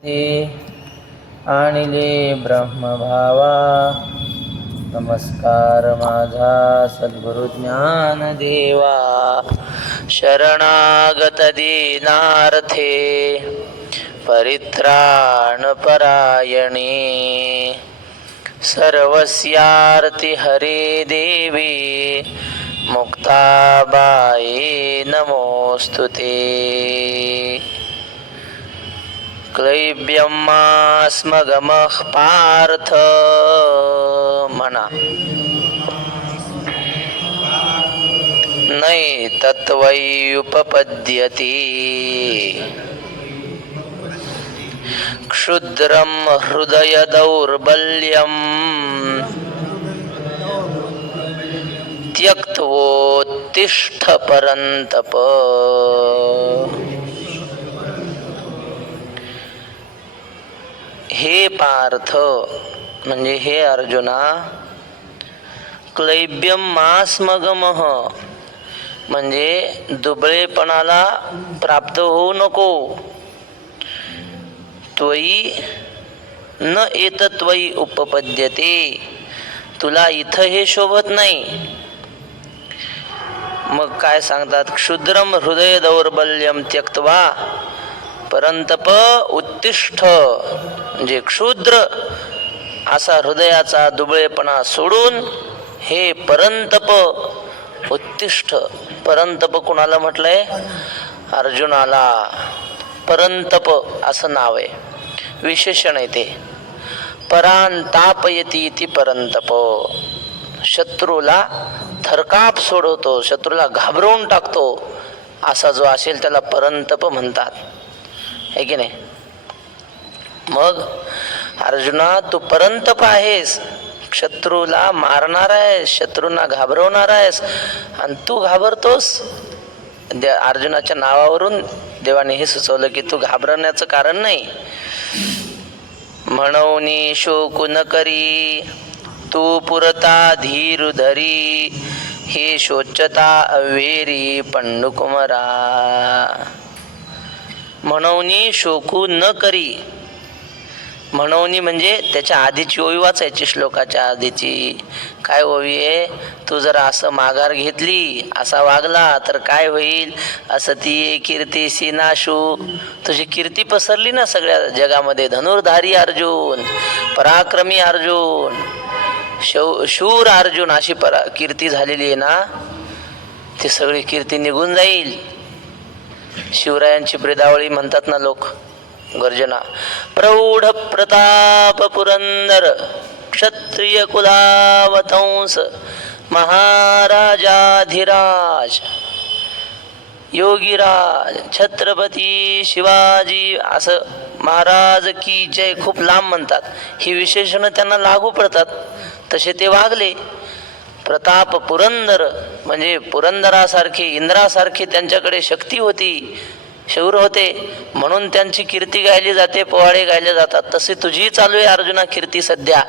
ते आणिले ब्रह्मभावा. नमस्कार माझा सद्गुरु ज्ञानदेवा. शरणागत दीनार्थे परित्राणपरायणे. सर्वस्यार्ति हरे देवी मुक्ताबाई नमोस्तुते. क्लैब्यमास्मगमः पार्थ म्हणा. नैतत्त्वय्युपपद्यते. क्षुद्रं हृदय दौर्बल्यं त्यक्त्वोत्तिष्ठ परन्तप. हे पार्थ म्हणजे हे अर्जुना, क्लैब्यम मास्मगमः म्हणजे दुबळेपणाला प्राप्त होऊ नको. त्वयी न एतत्त्वयी उपपद्यते, तुला इथं हे शोभत नाही. मग काय सांगतात? क्षुद्रम हृदय दौर्बल्यम त्यक्त्वा परंतप उत्तिष्ठ म्हणजे क्षुद्र असा हृदयाचा दुबळेपणा सोडून हे परंतप उत्तिष्ठ. परंतप कुणाला म्हटलंय? अर्जुनाला. परंतप असं नाव आहे, विशेषण आहे ते. परांतापयती इति परंतप. शत्रूला थरकाप सोडवतो, शत्रूला घाबरवून टाकतो असा जो असेल त्याला परंतप म्हणतात, है की नाही? मग अर्जुना, तू परंतप आहेस, शत्रूला मारणार आहेस, शत्रूंना घाबरवणार आहेस आणि तू घाबरतोस. अर्जुनाच्या नावावरून देवाने हे सुचवलं की तू घाबरण्याचं कारण नाही. म्हणून शोक न करी तू पुरता धीर धरी. हे शोचता अवेरी पंडुकुमरा. म्हणून शोकू न करी. म्हणून म्हणजे त्याच्या आधीची ओवी वाचायची, श्लोकाच्या आधीची. काय ओवी आहे? तू जर असं माघार घेतली, असा वागला तर काय होईल? असं ती कीर्तीसी नाशू. तुझी कीर्ती पसरली ना सगळ्या जगामध्ये. धनुर्धारी अर्जुन, पराक्रमी अर्जुन, शूर अर्जुन अशी कीर्ती झालेली आहे ना, ती सगळी कीर्ती निघून जाईल. शिवरायांची ब्रीदावळी म्हणतात ना लोक, गर्जना. प्रौढ प्रताप पुरंदर क्षत्रिय कुलावतंस महाराजाधिराज योगीराज छत्रपती शिवाजी असं महाराज की जय खूप लांब म्हणतात. ही विशेषणं त्यांना लागू पडतात, तसे ते वागले. प्रताप पुरंदर म्हणजे पुरंदरासारखे, इंद्रासारखी त्यांच्याकडे शक्ती होती, शौर होते, म्हणून त्यांची कीर्ती गायली जाते, पोवाडे गायले जातात. तसे तुझी चालू आहे अर्जुना कीर्ती सध्या.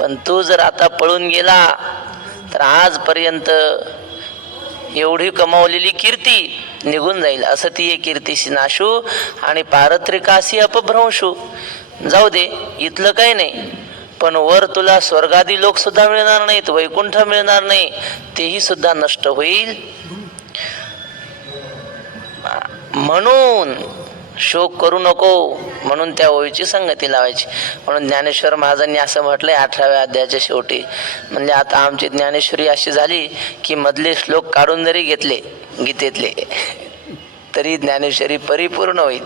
पण तू जर आता पळून गेला तर आजपर्यंत एवढी कमावलेली कीर्ती निघून जाईल. असं ती एक कीर्तीशी नाशू आणि पारत्रिकाशी अपभ्रंशू. जाऊ दे, इथलं काही नाही, पण वर तुला स्वर्गादी लोक सुद्धा मिळणार नाहीत, वैकुंठ मिळणार नाही, तेही सुद्धा नष्ट होईल. म्हणून शोक करू नको, म्हणून त्या ओळीची संगती लावायची. म्हणून ज्ञानेश्वर महाराजांनी असं म्हटलंय 18व्या अध्यायाच्या शेवटी. म्हणजे आता आमची ज्ञानेश्वरी अशी झाली की मधले श्लोक काढून जरी घेतले गीतेतले तरी ज्ञानेश्वरी परिपूर्ण होईल.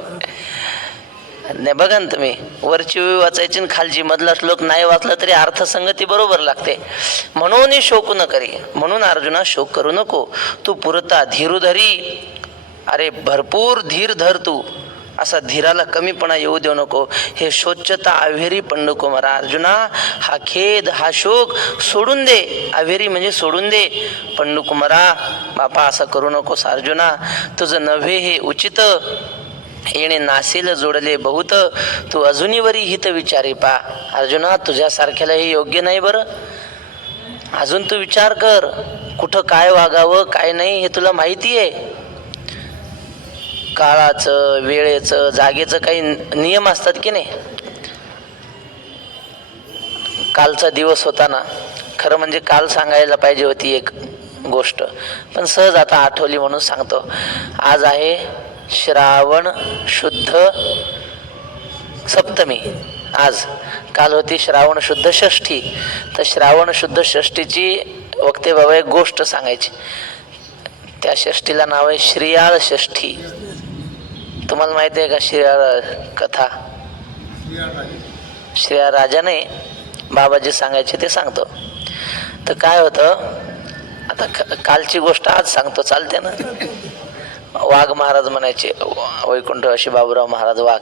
नाही बघा ना तुम्ही, वरची ओवी वाचायची खालची, मधला श्लोक नाही वाचला तरी अर्थसंगती बरोबर लागते. म्हणून शोक न करी. म्हणून अर्जुना शोक करू नको. तू पुरता धीरू धरी. अरे भरपूर धीर धर तू, असा धीराला कमीपणा येऊ देऊ नको. हे शोचता अवेरी पंडुकुमारा. अर्जुना, हा खेद हा शोक सोडून दे. अवेरी म्हणजे सोडून दे. पंडुकुमारा बापा असं करू नकोस अर्जुना. तुझं नव्हे हे उचित, येणे नासेल जोडले बहुत. तू अजूनवरी हित विचारी पा. अर्जुना, तुझ्यासारख्याला हे योग्य नाही बरं. अजून तू विचार कर, कुठं काय वागावं काय नाही हे तुला माहिती आहे. काळाचं, वेळेचं, जागेचं काही नियम असतात की नाही. कालचा दिवस होता ना, खरं म्हणजे काल सांगायला पाहिजे होती एक गोष्ट, पण सहज आता आठवली म्हणून सांगतो. आज आहे श्रावण शुद्ध सप्तमी. आज काल होती श्रावण शुद्ध षष्ठी. तर श्रावण शुद्ध षष्ठीची वक्ते बाबा एक गोष्ट सांगायची. त्या षष्ठीला नाव आहे श्रीयाळ षष्ठी. तुम्हाला माहिती आहे का श्रीयाळ कथा? श्रीयाळ राजा नाही, बाबाजी सांगायचे ते सांगतो. तर काय होतं, आता कालची गोष्ट आज सांगतो, चालते ना? वाघ महाराज म्हणायचे, वैकुंठवासी बाबूराव महाराज वाघ,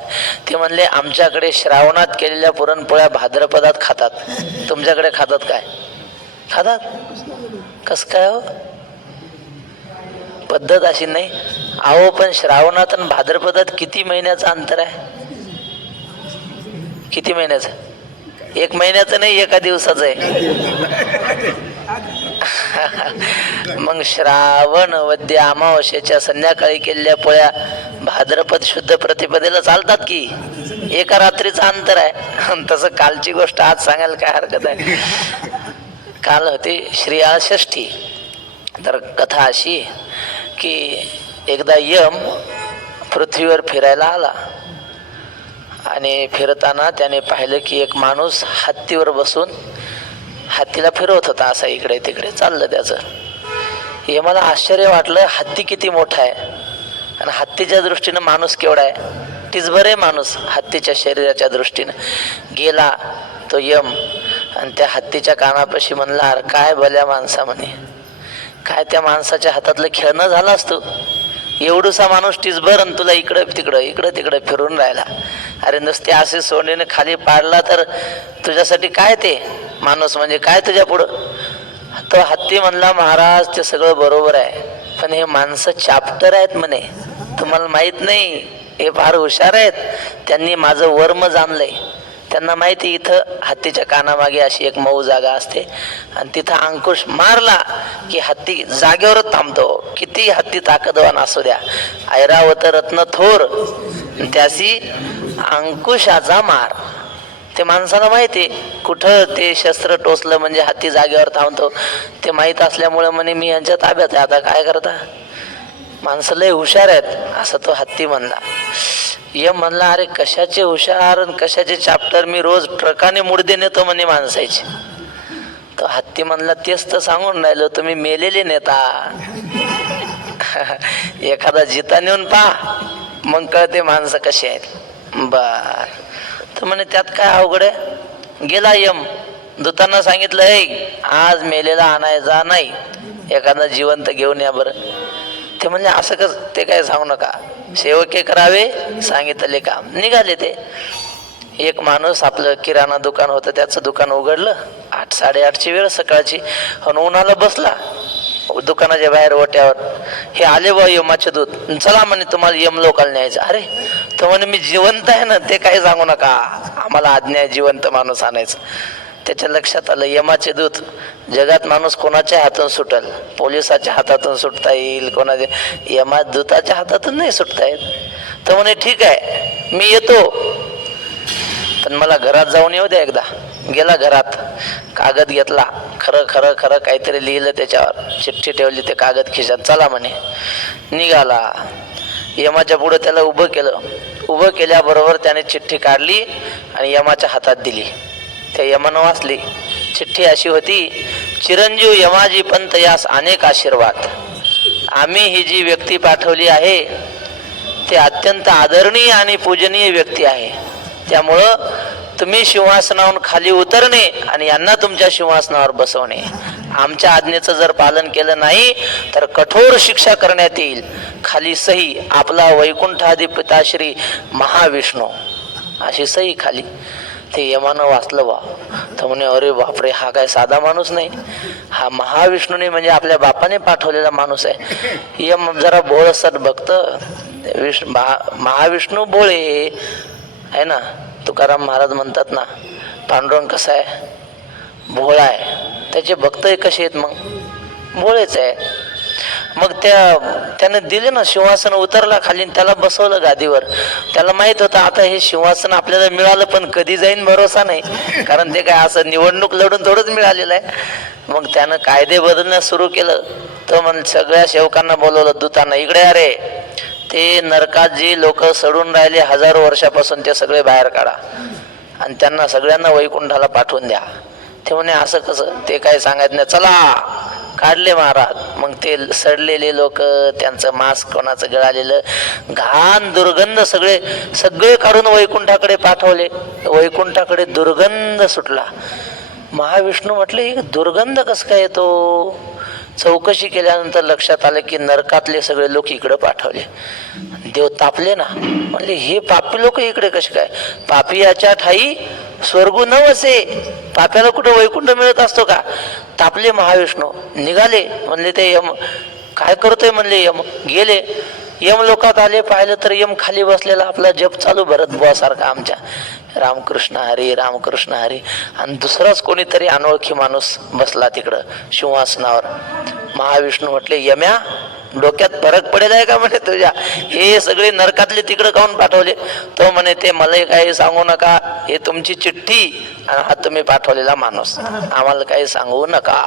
ते म्हणले आमच्याकडे श्रावणात केलेल्या पुरणपोळ्या भाद्रपदात खातात, तुमच्याकडे खातात काय? खातात? कस काय हो? पद्धत अशी नाही. अहो पण श्रावणात आणि भाद्रपदात किती महिन्याचं अंतर आहे? किती महिन्याचं? 1 महिन्याचं नाही, एका दिवसाचं आहे. मग श्रावण वद्य अमावस्येच्या संध्याकाळी केलेल्या पोळ्या भाद्रपद शुद्ध प्रतिपदेला चालतात की? एका रात्रीचं अंतर आहे. तसं कालची गोष्ट आज सांगायला काय हरकत आहे. काल होती श्रीयाळ षष्ठी. तर कथा अशी की एकदा यम पृथ्वीवर फिरायला आला आणि फिरताना त्याने पाहिलं की एक माणूस हत्तीवर बसून हत्तीला फिरवत होता, असा इकडे तिकडे चाललं त्याचं. हे मला आश्चर्य वाटलं, हत्ती किती मोठा आहे आणि हत्तीच्या दृष्टीनं माणूस केवढा आहे. टिचभर आहे माणूस हत्तीच्या शरीराच्या दृष्टीनं. गेला तो यम आणि त्या हत्तीच्या कानापाशी म्हणला, अरे काय भल्या माणसा म्हणे, काय त्या माणसाच्या हातातलं खेळणं झालं असतं. एवढूसा माणूस टिचभर आणि तुला इकडं तिकडं फिरून राहिला. अरे नुसते असे सोडीने खाली पाडला तर तुझ्यासाठी काय ते माणूस, म्हणजे काय तुझ्या पुढं? तो हत्ती म्हणला, महाराज ते सगळं बरोबर आहे, पण हे माणसं चाप्टर आहेत म्हणे, तुम्हाला माहित नाही, हे फार हुशार आहेत, त्यांनी माझं वर्म जाणलंय. त्यांना माहिती इथं हत्तीच्या कानामागे अशी एक मऊ जागा असते आणि तिथं अंकुश मारला की हत्ती जागेवरच थांबतो, किती हत्ती ताकदवान असू द्या. ऐरावत रत्न थोर त्यासी अंकुशाचा मार. ते माणसाला माहिती कुठं ते शस्त्र टोचलं म्हणजे हत्ती जागेवर थांबतो, ते माहीत असल्यामुळे म्हणे मी यांच्या ताब्यात आहे, आता काय करता, माणसं लय हुशार आहेत, असं तो हत्ती म्हणला. यम म्हणला, अरे कशाचे हुशार कशाचे चाप्टर, मी रोज ट्रकाने मुडदे नेतो म्हणे माणसाचे. तो हत्ती म्हणला, तेच तर सांगून राहिलो, तुम्ही मेलेले नेता. एखादा जिता नेऊन पहा, मग कळते माणसं कशी आहेत. बर, तर म्हणे त्यात काय अवघड आहे. गेला यम, दूतांना सांगितलं, हे आज मेलेला आणायचा नाही, एखादा जिवंत घेऊन या बरं. ते म्हणजे असं कस, ते काय सांगू नका, सेवके करावे सांगितले काम. निघाले ते. एक माणूस, आपलं किराणा दुकान होतं, त्याचं दुकान उघडलं, 8-8:30ची वेळ सकाळची, आणि उन्हाला बसला दुकानाच्या बाहेर ओट्यावर. हे आले बा यमाचे दूत, चला म्हणे तुम्हाला यम लोकांना न्यायचं. अरे तो म्हणे मी जिवंत आहे ना, ते काही सांगू नका, आम्हाला आज्ञा आहे जिवंत माणूस आणायचं. त्याच्या लक्षात आलं, यमाचे दूत, जगात माणूस कोणाच्या हातून सुटल, पोलिसाच्या हातातून सुटता येईल, कोणाच्या, यमा दूताच्या हातातून नाही सुटता येत. तर म्हणे ठीक आहे मी येतो, पण मला घरात जाऊन येऊ द्या एकदा. गेला घरात, कागद घेतला, खरं खरं खरं काहीतरी लिहिलं त्याच्यावर, चिठ्ठी ठेवली, ते कागद खिशात, चला म्हणे. निघाला, यमाच्या पुढे त्याला उभं केलं. उभं केल्याबरोबर त्याने चिठ्ठी काढली आणि यमाच्या हातात दिली. त्या यमानं वाचली. चिठ्ठी अशी होती, चिरंजीव यमाजी पंत यास अनेक आशीर्वाद. आम्ही ही जी व्यक्ती पाठवली आहे ते अत्यंत आदरणीय आणि पूजनीय व्यक्ती आहे, त्यामुळं तुम्ही सिंहासनावरून खाली उतरणे आणि यांना तुमच्या सिंहासनावर बसवणे. आमच्या आज्ञेचं जर पालन केलं नाही तर कठोर शिक्षा करण्यात येईल. खाली सही, आपला वैकुंठादी पिताश्री महाविष्णू, अशी सही खाली. ते यमानं वाचलं बा. तर म्हणे, अरे बापरे, हा काय साधा माणूस नाही, हा महाविष्णूने म्हणजे आपल्या बापाने पाठवलेला माणूस आहे. यम जरा भोळसट भक्त, महाविष्णू भोळे आहे ना. तुकाराम महाराज म्हणतात ना, पांडुरंग कसा आहे, भोळा आहे. त्याचे भक्त कसे आहेत, मग भोळेच आहे. मग त्याने दिले ना सिंहासन, उतरला खाली आणि त्याला बसवलं गादीवर. त्याला माहित होतं आता हे सिंहासन आपल्याला मिळालं, पण कधी जाईन भरोसा नाही, कारण ते काय असं निवडणूक लढून थोडंच मिळालेलं आहे. मग त्यानं कायदे बदलण्यास सुरू केलं. तर मग सगळ्या सेवकांना बोलवलं, दूतांना, इकडे अरे ते नरकात जी लोक सडून राहिले हजारो वर्षापासून ते सगळे बाहेर काढा आणि त्यांना सगळ्यांना वैकुंठाला पाठवून द्या. ते म्हणे असं कसं, ते काय सांगायचं नाही, चला. काढले महाराज. मग ते सडलेले लोक, त्यांचं मांस कोणाचं गळालेलं, घाण दुर्गंध सगळे काढून वैकुंठाकडे पाठवले. वैकुंठाकडे दुर्गंध सुटला. महाविष्णू म्हटले ही दुर्गंध कस काय येतो. चौकशी केल्यानंतर लक्षात आलं की नरकातले सगळे लोक इकडे पाठवले. देव तापले ना, म्हणले हे पापी लोक इकडे कसे काय. पापी याच्या ठाई स्वर्ग न वसे. पाप्याला कुठं वैकुंठ मिळत असतो का. तापले महाविष्णू, निघाले. म्हणले ते यम काय करतोय, म्हणले यम. गेले यम लोकात आले, पाहिलं तर यम खाली बसलेला आपला जप चालू, भरत बुवा सारखा आमच्या, रामकृष्ण हरी रामकृष्ण हरी. आणि दुसराच कोणीतरी अनोळखी माणूस बसला तिकडं सिंहासनावर. महाविष्णू म्हटले यम्या, डोक्यात फरक पडेल आहे का म्हणे तुझ्या. हे सगळे नरकातले तिकडे काऊन पाठवले. तो म्हणे ते मला काही सांगू नका, हे तुमची चिठ्ठी आणि हा तुम्ही पाठवलेला माणूस, आम्हाला काही सांगू नका.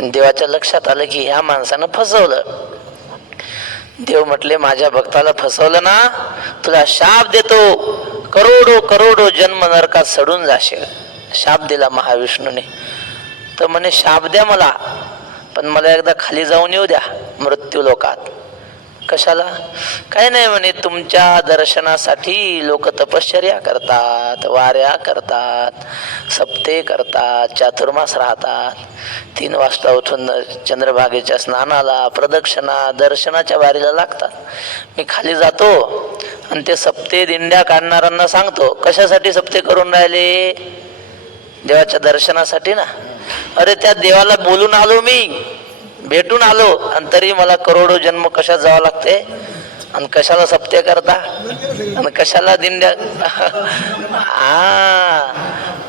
देवाच्या लक्षात आलं की ह्या माणसानं फसवलं. देव म्हटले माझ्या भक्ताला फसवलं ना, तुला शाप देतो, करोडो करोडो जन्म नरकात सडून जाशील. शाप दिला महाविष्णूने. तर म्हणे शाप द्या मला, पण मला एकदा खाली जाऊन येऊ द्या मृत्यू लोकात. कशाला. काय नाही म्हणे, तुमच्या दर्शनासाठी लोक तपश्चर्या करतात, वाऱ्या करतात, सप्ते करतात, चातुर्मास राहतात, 3 वाजता उठून चंद्रभागेच्या स्नानाला, प्रदक्षिणा, दर्शनाच्या वारीला लागतात. मी खाली जातो आणि ते सप्ते दिंड्या काढणाऱ्यांना सांगतो, कशासाठी सप्ते करून राहिले. देवाच्या दर्शनासाठी ना. अरे त्या देवाला बोलून आलो मी, भेटून आलो, आणि तरी मला करोडो जन्म कशात जावं लागते, आणि कशाला सप्ते करता, आणि कशाला दिंड्या.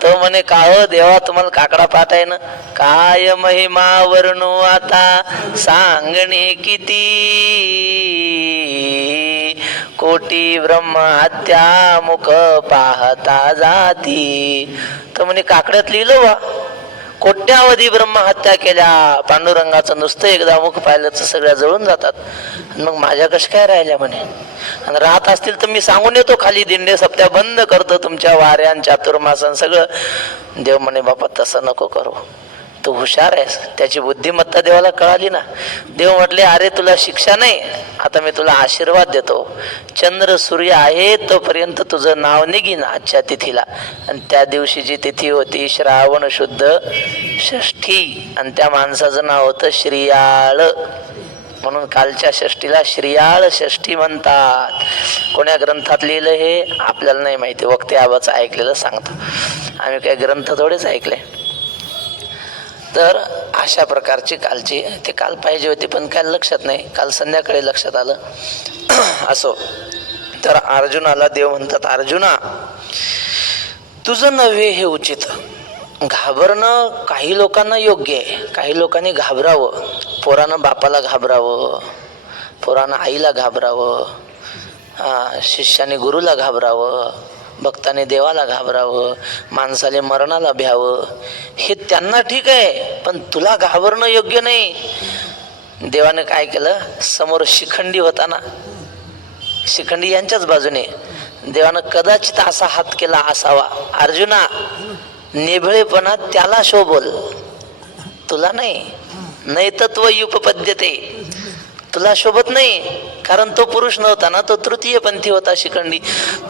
तो म्हणे का हो देवा, तुम्हाला काकडा पाठ आहे ना. काय महिमा वर्णू आता सांगणे किती, कोटी ब्रह्म हत्या मुख पाहता जाती. तो म्हणे काकड्यात लिहिलं वा, कोट्यावधी ब्रह्म हत्या केल्या, पांडुरंगाचं नुसतं एकदा मुख पाहिलं तर सगळ्या जळून जातात. मग माझ्या कशा काय राहिल्या म्हणे. आणि राहत असतील तर मी सांगून येतो खाली, दिंडे सप्त्या बंद करतो, तुमच्या वाऱ्यान चातुर्मासन सगळं. देव म्हणे बापा तसं नको करू, तू हुशार आहेस. त्याची बुद्धिमत्ता देवाला कळाली ना. देव म्हटले अरे तुला शिक्षा नाही, आता मी तुला आशीर्वाद देतो. चंद्र सूर्य आहे तोपर्यंत तुझं नाव निघीन आजच्या तिथीला. आणि त्या दिवशीची तिथी होती श्रावण शुद्ध षष्ठी, आणि त्या माणसाचं नाव होतं श्रियाळ. म्हणून कालच्या षष्टीला श्रियाळ षष्ठी म्हणतात. कोण्या ग्रंथात लिहिलं हे आपल्याला नाही माहिती, वक्ते आबाचं ऐकलेलं सांगतो आम्ही, काही ग्रंथ थोडेच ऐकले. तर अशा प्रकारची कालची, ते काल पाहिजे होती पण काय लक्षात नाही, काल संध्याकाळी लक्षात आलं. असो. तर अर्जुनाला देव म्हणतात, अर्जुना तुझं नव्हे हे उचित. घाबरणं काही लोकांना योग्य आहे, काही लोकांनी घाबरावं. पोरानं बापाला घाबरावं, पोरानं आईला घाबरावं, शिष्याने गुरुला घाबरावं, भक्ताने देवाला घाबरावं, माणसाले मरणाला भ्यावं, हे त्यांना ठीक आहे, पण तुला घाबरणं योग्य नाही. देवाने काय केलं, समोर शिखंडी होता ना, शिखंडी यांच्याच बाजूने, देवानं कदाचित असा हात केला असावा, अर्जुना नेभळेपणा त्याला शोभल, तुला नाही. नैतत्व युपपद्यते, तुला शोभत नाही, कारण तो पुरुष नव्हता ना, तो तृतीय पंथी होता शिखंडी.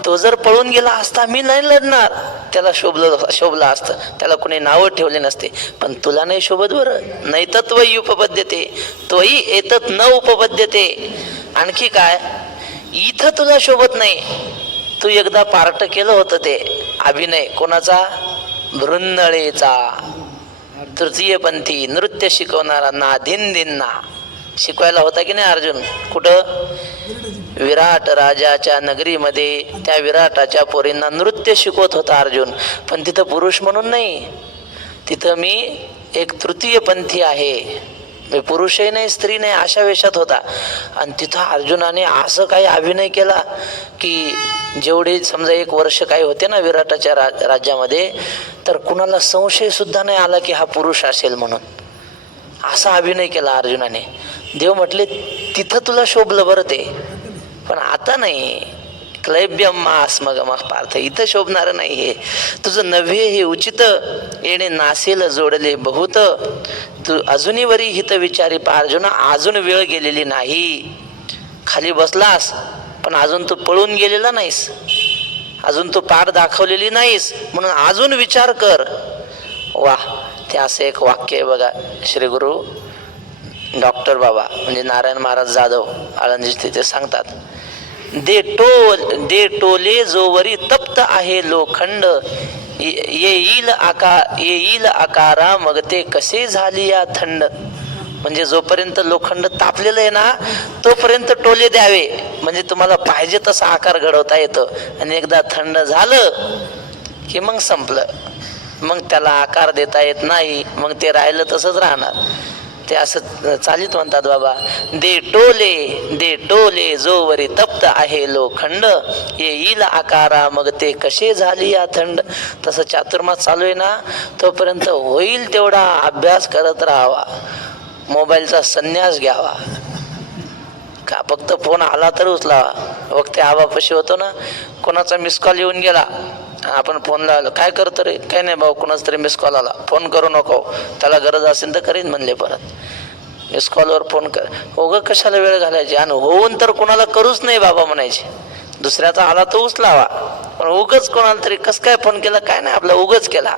तो जर पळून गेला असता मी नाही लढणार, त्याला शोभलं असतं, त्याला कोणी नावं ठेवले नसते. पण तुला नाही शोभत बरं. नैतत्व उपपद्यते तोही एतत न उपपद्यते. आणखी काय, इथं तुला शोभत नाही. तू एकदा पार्ट केलं होतं ते अभिनय, कोणाचा, भृंदळेचा. तृतीयपंथी नृत्य शिकवणारा नाधिंदींना शिकवायला होता की नाही अर्जुन. कुठं, विराट राजाच्या नगरीमध्ये त्या विराटाच्या पोरींना नृत्य शिकवत होता अर्जुन. पण तिथं पुरुष म्हणून नाही, तिथं मी एक तृतीयपंथी आहे पुरुषही नाही स्त्री नाही अशा वेशात होता. आणि तिथं अर्जुनाने असं काही अभिनय केला की जेवढे समजा 1 वर्ष काही होते ना विराटाच्या राज्यामध्ये, तर कुणाला संशय सुद्धा नाही आला की हा पुरुष असेल म्हणून. असा अभिनय केला अर्जुनाने. देव म्हटले तिथं तुला शोभलं बरं ते, पण आता नाही. क्लैब्यम मास्मगम पार्थ, इथं शोभणार नाही. हे तुझं नव्हे हे उचित, येणे नासेल जोडले बहुत. तू अजूनही वरी हित विचारी पा अर्जुना, अजून वेळ गेलेली नाही. खाली बसलास पण अजून तू पळून गेलेला नाहीस, अजून तू पाठ दाखवलेली नाहीस, म्हणून अजून विचार कर. वा, ते असं एक वाक्य आहे बघा. श्री गुरु डॉक्टर बाबा म्हणजे नारायण महाराज जाधव आळंदी तिथे सांगतात, दे टोले जोवरी तप्त आहे लोखंड, येईल आकारा मग ते कसे झाली या थंड. म्हणजे जोपर्यंत लोखंड तापलेलं आहे ना तोपर्यंत टोले द्यावे, म्हणजे तुम्हाला पाहिजे तसा आकार घडवता येतो. आणि एकदा थंड झालं की मग संपलं, मग त्याला आकार देता येत नाही, मग ते राहिलं तसंच राहणार. ते असं चालित म्हणतात बाबा, दे टोले जोवरी तप्त आहे लोखंड, येईल आकारा मग ते कसे झाली या थंड. तसं चातुर्मास चालू आहे ना तोपर्यंत होईल तेवढा अभ्यास करत राहावा, मोबाईलचा संन्यास घ्यावा. का फक्त फोन आला तर उचलावा. वक्ते आबापाशी होतो ना, कोणाचा मिस कॉल येऊन गेला, आपण फोन लावला, काय करतो रे, काय नाही भाऊ, कोणाचा तरी मिस कॉल आला, फोन करू नको, त्याला गरज असेल तर करीन म्हणले. परत मिस कॉलवर फोन कर, हो ग कशाला वेळ घालायची. आणि होऊन तर कोणाला करूच नाही बाबा म्हणायचे. दुसऱ्याचा आला तर उचलावा, पण उगच कोणाला तरी कस काय फोन केला, काय नाही आपला उगच केला.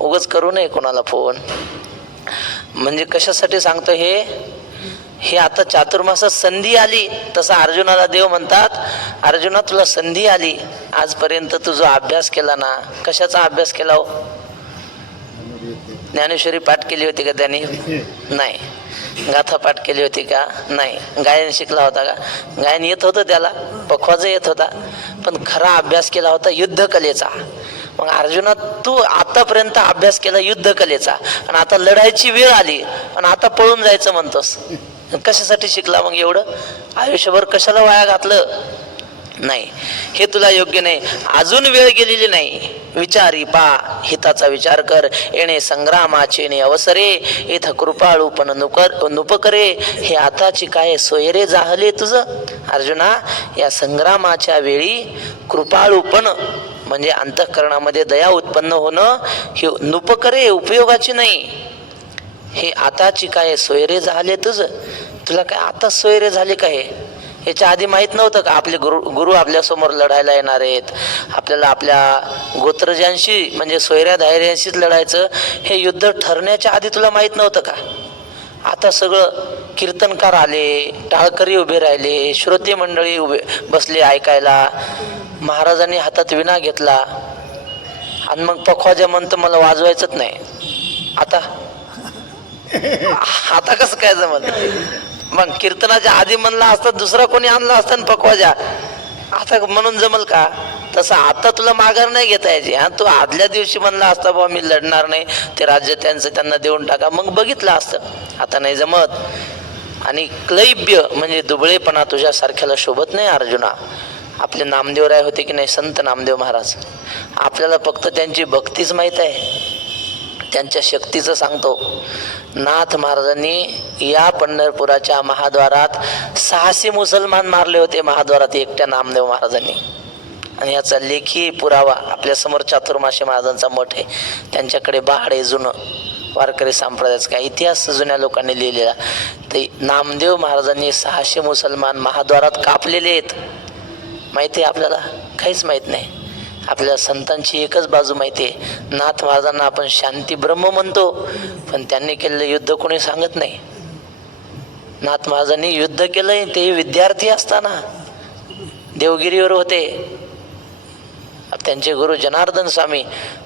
उगच करू नये कोणाला फोन. म्हणजे कशासाठी सांगतो हे आता चातुर्मासात संधी आली. तसं अर्जुनाला देव म्हणतात, अर्जुना तुला संधी आली, आजपर्यंत तू जो अभ्यास केला ना, कशाचा अभ्यास केला हो? ज्ञानेश्वरी पाठ केली होती का त्यांनी? नाही. गाथा पाठ केली होती का? नाही. गायन शिकला होता का? गायन येत होतं त्याला, पखवाज येत होता, पण खरा अभ्यास केला होता युद्धकलेचा. मग अर्जुना तू आतापर्यंत अभ्यास केला युद्धकलेचा, आणि आता लढायची वेळ आली आणि आता पळून जायचं म्हणतोस. कशासाठी शिकला मग एवढं? आयुष्यभर कशाला वाया घातलं? नाही, हे तुला योग्य नाही. अजून वेळ गेलेली नाही. विचारी पा, हिताचा विचार कर. येणे संग्रामाचे ने अवसरे, इथं कृपाळू पण नुपकरे. हे आताची काय सोयरे जाहले तुझं. अर्जुना, या संग्रामाच्या वेळी कृपाळूपण म्हणजे अंतःकरणामध्ये दया उत्पन्न होणं, हे नुपकरे उपयोगाची नाही. हे आताची काय सोयरे झाले तुझं. तुला काय आता सोयरे झाले काय? याच्या आधी माहीत नव्हतं का आपले गुरु आपल्या समोर लढायला येणार आहेत, आपल्याला आपल्या गोत्रजांशी म्हणजे सोयऱ्या धायऱ्यांशीच लढायचं, हे युद्ध ठरण्याच्या आधी तुला माहीत नव्हतं का? आता सगळं कीर्तनकार आले, टाळकरी उभे राहिले, श्रोते मंडळी उभे बसले ऐकायला, महाराजांनी हातात विणा घेतला आणि मग पखवाजा म्हणतं मला वाजवायचंच नाही. आता कसं काय जमत? मग कीर्तनाच्या आधी म्हणला असता दुसरा कोणी आणला असता पखवाजा, आता म्हणून जमल का? तसं आता तुला माघार नाही घेता यायची. हा, तू आदल्या दिवशी म्हणला असता बाबा मी लढणार नाही, ते राज्य त्यांचं त्यांना देऊन टाका, मग बघितलं असतं. आता नाही जमत. आणि क्लैब्य म्हणजे दुबळेपणा तुझ्यासारख्याला शोभत नाही अर्जुना. आपले नामदेवराय होते की नाही, संत नामदेव महाराज, आपल्याला फक्त त्यांची भक्तीच माहीत आहे, त्यांच्या शक्तीचं सांगतो. नाथ महाराजांनी या पंढरपुराच्या महाद्वारात 600 मुसलमान मारले होते महाद्वारात एकट्या नामदेव महाराजांनी. आणि याचा लेखी पुरावा आपल्यासमोर चातुर्माशी महाराजांचा मठ आहे, त्यांच्याकडे बाळ आहे जुनं, वारकरी संप्रदायाचा काय इतिहास जुन्या लोकांनी लिहिलेला. ते नामदेव महाराजांनी 600 मुसलमान महाद्वारात कापलेले आहेत. माहिती आहे आपल्याला? काहीच माहीत नाही. आपल्या संतांची एकच बाजू माहिती आहे. नाथ महाराजांना आपण शांती ब्रह्म म्हणतो, पण त्यांनी केलेलं युद्ध कोणी सांगत नाही. नाथ महाराजांनी युद्ध केलंय ते विद्यार्थी असताना देवगिरीवर होते. त्यांचे गुरु जनार्दन स्वामी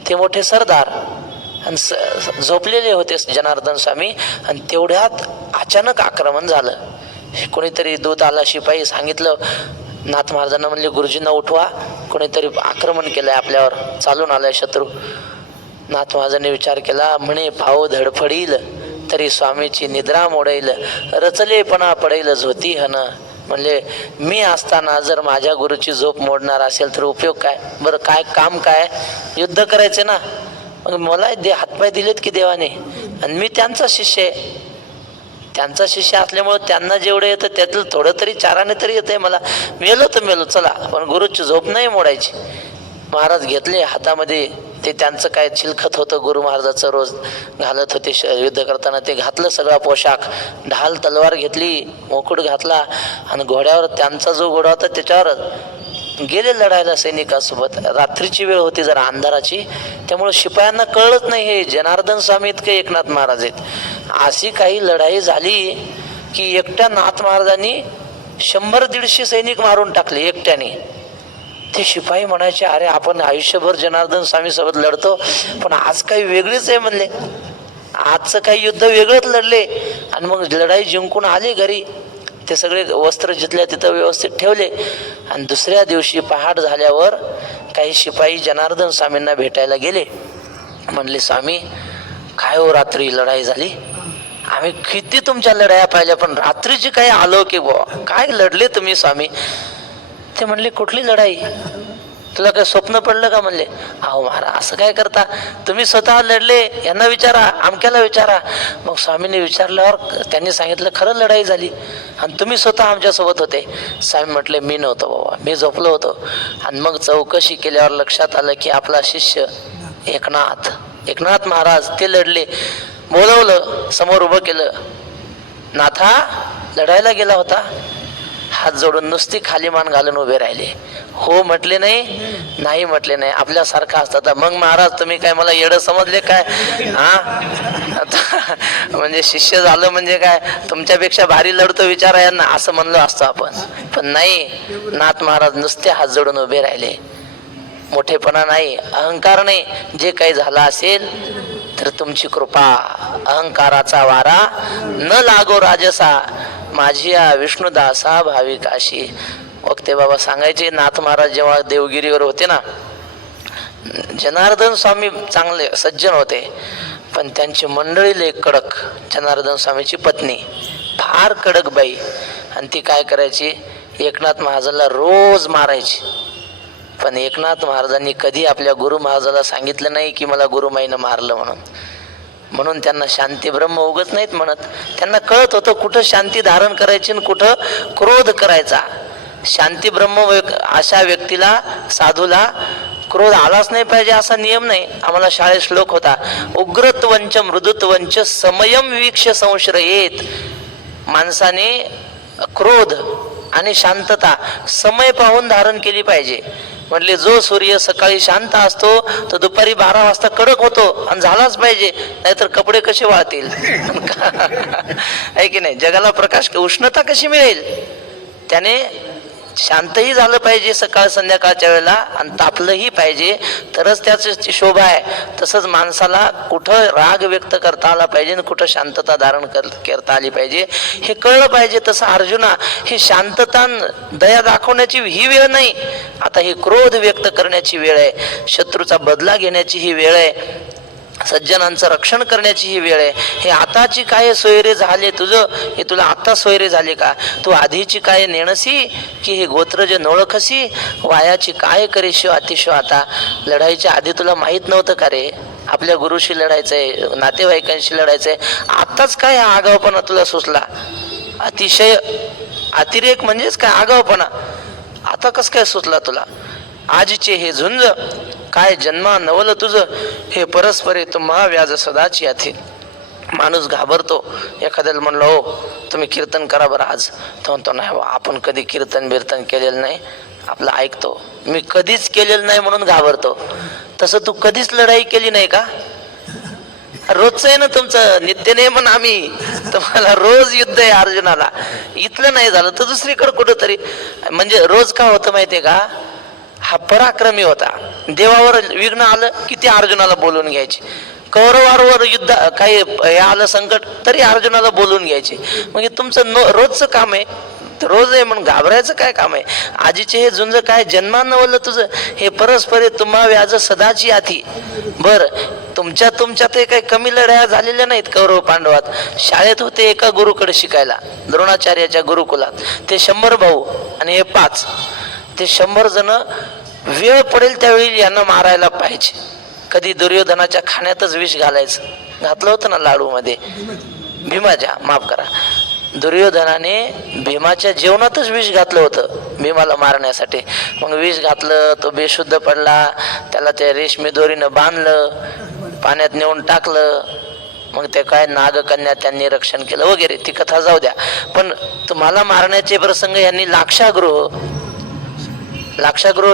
ते मोठे सरदार आणि झोपलेले होते जनार्दन स्वामी, आणि तेवढ्यात अचानक आक्रमण झालं. कोणीतरी दूत आला, शिपाई सांगितलं नाथ महाराजांना, म्हणले गुरुजींना उठवा, कोणीतरी आक्रमण केलंय आपल्यावर, चालून आलाय शत्रू. नाथ महाराजांनी विचार केला, म्हणे भाव धडफडील तरी स्वामीची निद्रा मोडेल, रचलेपणा पडेल झोती हन. म्हणजे मी असताना जर माझ्या गुरुची झोप मोडणार असेल तर उपयोग काय बरं? काय काम काय? युद्ध करायचे ना. मग मला हातपाय दिलेत की देवाने, आणि मी त्यांचा शिष्य आहे. त्यांचा शिष्य असल्यामुळं त्यांना जेवढं येतं त्यातलं थोडं तरी चाराने तरी येतंय मला. मेलो तर मेलो चला, पण गुरुची झोप नाही मोडायची. महाराज घेतले हातामध्ये ते त्यांचं काय चिलखत होतं गुरु महाराजाचं रोज घालत होते युद्ध करताना, ते घातलं सगळा पोशाख, ढाल तलवार घेतली, मुकुट घातला, आणि घोड्यावर त्यांचा जो घोडा होता त्याच्यावर गेले लढायला सैनिकासोबत. रात्रीची वेळ होती, जरा अंधाराची, त्यामुळे शिपायांना कळलंच नाही हे जनार्दन स्वामी इतके एकनाथ महाराज आहेत. अशी काही लढाई झाली की एकट्या नाथ महाराजांनी 100-150 सैनिक मारून टाकले एकट्याने. ते शिपाई म्हणायचे, अरे आपण आयुष्यभर जनार्दन स्वामी सोबत लढतो, पण आज काही वेगळीच आहे म्हणले. आजचं काही युद्ध वेगळंच लढले. आणि मग लढाई जिंकून आले घरी. ते सगळे वस्त्र जिथल्या तिथं व्यवस्थित ठेवले. आणि दुसऱ्या दिवशी पहाट झाल्यावर काही शिपाई जनार्दन स्वामींना भेटायला गेले. म्हणले, स्वामी काय हो, रात्री लढाई झाली, आम्ही किती तुमच्या लढाया पाहिल्या, पण रात्रीची काही आलो की बुवा, काय लढले तुम्ही स्वामी? ते म्हणले, कुठली लढाई? तुला काय स्वप्न पडलं का? म्हणले, अहो महाराज असं काय करता, तुम्ही स्वतः लढले, यांना विचारा, अमक्याला विचारा. मग स्वामींनी विचारल्यावर त्यांनी सांगितलं, खरं लढाई झाली आणि तुम्ही स्वतः आमच्यासोबत होते. स्वामी म्हटले, मी नव्हतो बाबा, मी झोपलो होतो. आणि मग चौकशी केल्यावर लक्षात आलं की आपला शिष्य एकनाथ महाराज ते लढले. बोलवलं, समोर उभं केलं, नाथा लढायला गेला होता? हात जोडून नुसती खाली मान घालून उभे राहिले. हो म्हटले नाही म्हटले नाही. आपल्यासारखा असतात. मग महाराज तुम्ही काय मला येडं समजले काय? म्हणजे शिष्य झालं म्हणजे काय, तुमच्यापेक्षा भारी लढतो विचारा यांना, असं म्हणलो असतो आपण. पण नाही, नाथ महाराज नुसते हात जोडून उभे राहिले. मोठेपणा नाही, अहंकार नाही. जे काही झालं असेल तर तुमची कृपा, अहंकाराचा वारा न लागो राजसा, माझी या विष्णुदासा भाविकाशी. वक्ते बाबा सांगायचे, नाथ महाराज जेव्हा देवगिरीवर होते ना, जनार्दन स्वामी चांगले सज्जन होते, पण त्यांची मंडळी लय कडक. जनार्दन स्वामीची पत्नी फार कडक बाई, आणि ती काय करायची, एकनाथ महाराजांना रोज मारायची. पण एकनाथ महाराजांनी कधी आपल्या गुरु महाराजाला सांगितलं नाही की मला गुरुमाईनं मारलं म्हणून त्यांना शांती ब्रह्म उगत नाहीत म्हणत. त्यांना कळत होतं कुठं शांती धारण करायची आणि कुठं क्रोध करायचा. शांती ब्रह्म अशा व्यक्तीला, साधूला क्रोध आलाच नाही पाहिजे असा नियम नाही. आम्हाला शाळेत श्लोक होता, उग्रत्वंच मृदुत्वंच समयम वीक्ष संश्रयेत. माणसाने क्रोध आणि शांतता समय पाहून धारण केली पाहिजे. म्हटले, जो सूर्य सकाळी शांत असतो तो दुपारी 12 वाजता कडक होतो, आणि झालाच पाहिजे, नाहीतर कपडे कसे वाळतील? आहे की नाही? जगाला प्रकाश, उष्णता कशी मिळेल? त्याने शांतही झालं पाहिजे सकाळ संध्याकाळच्या वेळेला, आणि तापलंही पाहिजे, तरच त्याची शोभा आहे. तसंच माणसाला कुठं राग व्यक्त करता आला पाहिजे आणि कुठं शांतता धारण करता आली पाहिजे हे कळलं पाहिजे. तसं अर्जुना, ही शांतता दया दाखवण्याची ही वेळ नाही, आता ही क्रोध व्यक्त करण्याची वेळ आहे, शत्रूचा बदला घेण्याची ही वेळ आहे, सज्जनांचं रक्षण करण्याची ही वेळ आहे. हे आताची काय सोयरे झाले तुझं, हे तुला आता सोयरे झाले का? तू आधीची काय नेणसी की हे गोत्रज नोळखसी, वायाची काय करेशो अतिशो आता. लढाईच्या आधी तुला माहित नव्हतं का रे, आपल्या गुरुशी लढायचंय, नातेवाईकांशी लढायचंय, आताच काय हा आगावपणा तुला सुचला? अतिशय, अतिरेक म्हणजेच काय आगावपणा, आता कस काय सुचला तुला? आजचे हे झुंज काय जन्मा नवल तुझं, हे परस्परे तुम्हा व्याज सदाची याथे. माणूस घाबरतो. एखाद्याला म्हणलं, हो तुम्ही कीर्तन करा बरं आज, तो म्हणतो नाही आपण कधी कीर्तन बिर्तन केलेलं नाही, आपलं ऐकतो. मी कधीच केलेलं नाही म्हणून घाबरतो. तसं तू कधीच लढाई केली नाही का? रोजचं आहे ना तुमचं नित्यनेम. आम्ही तुम्हाला रोज युद्ध आहे अर्जुनाला. इथलं नाही झालं तर दुसरीकडे कुठंतरी. म्हणजे रोज का होतं माहितीये का, हा पराक्रमी होता. देवावर विघ्न आलं की ते अर्जुनाला बोलून घ्यायचे. कौरवांवर युद्ध काही हे आलं संकट तरी अर्जुनाला बोलून घ्यायचे. म्हणजे तुमचं रोजचं काम आहे, रोज आहे म्हणून घाबरायचं काय काम आहे? आजीचे हे झुंज काय जन्मा नवलं तुझं, हे परस्परे तुम्हा व्याज सदाची आधी. बर, तुमच्यात काही कमी लढाया झालेल्या नाहीत कौरव पांडवात. शाळेत होते एका गुरुकडे शिकायला, द्रोणाचार्याच्या गुरुकुलात. ते 100 भाऊ आणि हे 5. ते 100 जण वेळ पडेल त्यावेळी यांना मारायला पाहिजे. कधी दुर्योधनाच्या खाण्यातच विष घालायचं, घातलं होतं ना लाडू मध्ये, भीमाच्या, माफ करा, दुर्योधनाने भीमाच्या जेवणातच विष घातलं होतं भीमाला मारण्यासाठी. मग विष घातलं, तो बेशुद्ध पडला, त्याला त्या रेशमी दोरीनं बांधलं, पाण्यात नेऊन टाकलं. मग ते काय नागकन्या त्यांनी रक्षण केलं वगैरे, ती कथा जाऊ द्या. पण तुम्हाला मारण्याचे प्रसंग यांनी लाक्षागृह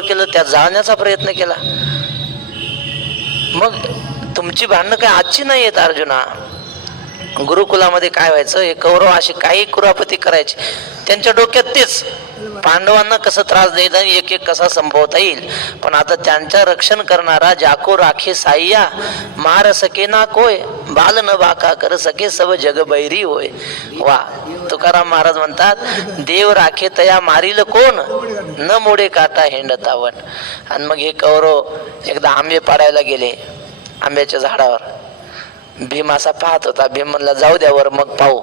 केलं, त्यात जाळण्याचा प्रयत्न केला. मग तुमची भांडणं काय आजची नाही आहेत अर्जुना. गुरुकुलामध्ये काय व्हायचं, हे कौरव असे काही कुरापती करायचे, त्यांच्या डोक्यात तेच पांडवांना कसं त्रास द्यायचा, एक एक कसा संपवता येईल. पण आता त्यांचं रक्षण करणारा जाको राखे साईया, मार सके ना कोय, बाल न बाका कर सके सब जग बैरी होय. वा, तुकाराम महाराज म्हणतात, देव राखे तया मारील कोण, न मोडे काटा हेंडतावण. आणि मग हे कौरव एकदा आंबे पाडायला गेले आंब्याच्या झाडावर. भीम असा पाहत होता. भीम म्हणला जाऊ द्या वर, मग पाहू.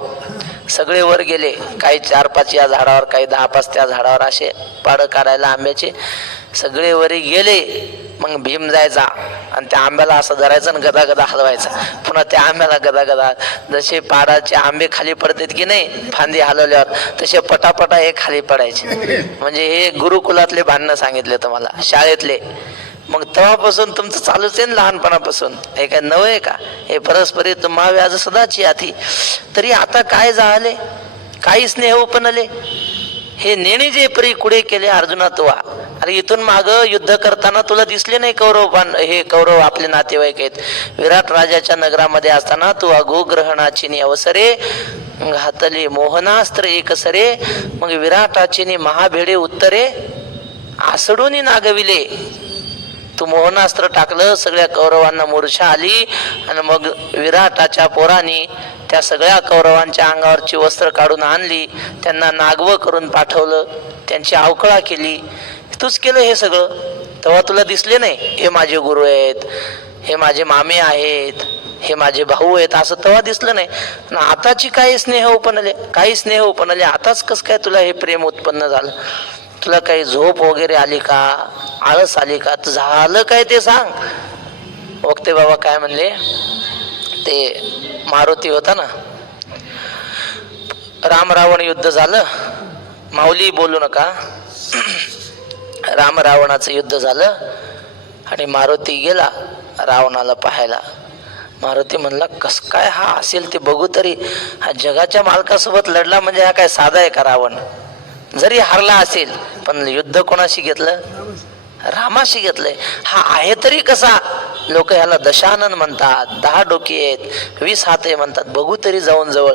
सगळे वर गेले, काही 4-5 या झाडावर, काही 10-5 त्या झाडावर, असे पाड काढायला आंब्याचे. सगळे वरी गेले. मग भीम जायचा आणि त्या आंब्याला असं धरायचं आणि गदा गदा हलवायचा. पुन्हा त्या आंब्याला गदा गदा, जसे पाडाचे आंबे खाली पडतात की नाही फांदी हलवल्यावर, तसे पटापटा हे खाली पडायचे. म्हणजे हे गुरुकुलातले भांडणं सांगितले तुम्हाला, शाळेतले. मग तेव्हापासून तुमचं चालूच आहे ना लहानपणापासून, हे काय नवं आहे का. हे परस्परी तुम्हा व्याज सदाची आधी. तरी आता काय झाले, काही स्नेह उपनले, हे नेणे जे परी कुडे केले अर्जुना तुवा. अरे इथून माग युद्ध करताना तुला दिसले नाही कौरव, हे कौरव आपले नातेवाईक आहेत. विराट राजाच्या नगरामध्ये असताना तू अगोग्रहणाची अवसरे घातले मोहनास्त्र एकसरे. मग विराटाची महाभेडे उत्तरे आसडून नागविले. तू मोहनास्त्र टाकलं, सगळ्या कौरवांना मूर्छा आली. आणि मग विराटाच्या पोरांनी त्या सगळ्या कौरवांच्या अंगावरची वस्त्र काढून आणली, त्यांना नागव करून पाठवलं, त्यांची अवकळा केली. तूच केलं हे सगळं. तेव्हा तुला दिसले नाही हे माझे गुरु आहेत, हे माझे मामे आहेत, हे माझे भाऊ आहेत, असं तेव्हा दिसलं नाही. आताची काही स्नेह उपनले, आताच कस काय तुला हे प्रेम उत्पन्न झालं. तुला काही झोप वगैरे आली का, आळस आली का, झालं काय ते सांग. वक्ते बाबा काय म्हणले, ते मारुती होता ना, राम रावण युद्ध झालं, माऊली बोलू नका, राम रावणाचं युद्ध झालं आणि मारुती गेला रावणाला पाहायला. मारुती म्हणला कस काय हा असेल ते बघू तरी, हा जगाच्या मालकासोबत लढला म्हणजे हा काय साधा आहे का रावण. जरी हारला असेल पण युद्ध कोणाशी घेतलं, रामाशी घेतलंय. हा आहे तरी कसा. लोक ह्याला दशानन म्हणतात, 10 डोकी आहेत, 20 हात आहे म्हणतात. बघू तरी जाऊन जवळ.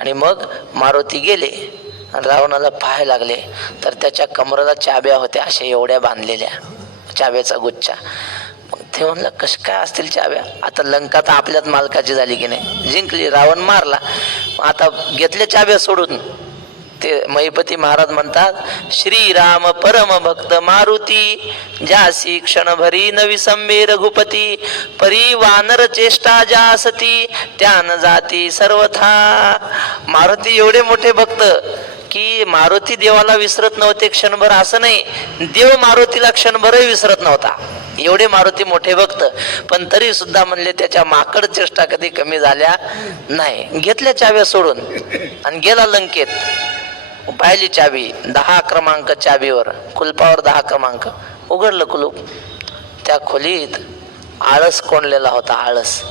आणि मग मारुती गेले आणि रावणाला पाहायला लागले तर त्याच्या कमरेला चाब्या होत्या, अशा एवढ्या बांधलेल्या, चाब्याचा गुच्छा. ते म्हणलं कश काय असतील चाब्या. आता लंका तर आपल्याच मालकाची झाली की नाही, जिंकली, रावण मारला, आता घेतल्या चाब्या सोडून. ते महिपती महाराज म्हणतात, श्रीराम परम भक्त मारुती, जासी क्षणभरी नवी संबे रघुपती, परी वानर चेष्टा जासती, त्यान जाती सर्वथा. मारुती एवढे मोठे भक्त की मारुती देवाला विसरत नव्हते क्षणभर, असं नाही, देव मारुतीला क्षणभरही विसरत नव्हता. एवढे मारुती मोठे भक्त. पण तरी सुद्धा म्हणले त्याच्या माकड चेष्टा कधी कमी झाल्या नाही. घेतल्या चाव्या सोडून आणि गेला लंकेत. पाहिली चावी, 10 क्रमांक चावीवर, कुलपावर 10 क्रमांक. उघडलं कुलूप, त्या खोलीत आळस कोंडलेला होता, आळस.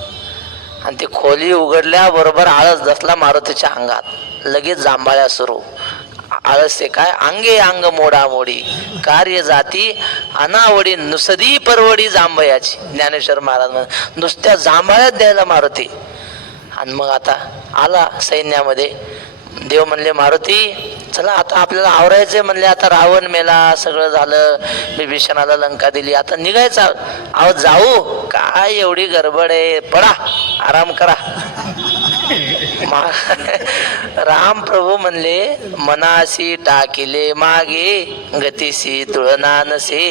आणि ती खोली उघडल्याबरोबर आळस दसला मारुतीच्या अंगात. लगेच जांभाळ्या सुरू. आळस काय, अंगे अंग मोडामोडी, कार्य जाती अनावडी, नुसदी परवडी जांभयाची. ज्ञानेश्वर महाराज नुसत्या जांभाळ्यात द्यायला मारुती. आणि मग आता आला सैन्यामध्ये. देव म्हणले मारुती चला आता आपल्याला आवरायचंय. म्हणले आता रावण मेला, सगळं झालं, विभीषणाला लंका दिली, आता निघायचं. अहो जाऊ काय, एवढी गडबड आहे, पडा आराम करा. राम प्रभू म्हणले, मनासी टाकिले मागे गतीसी तुळना नसे.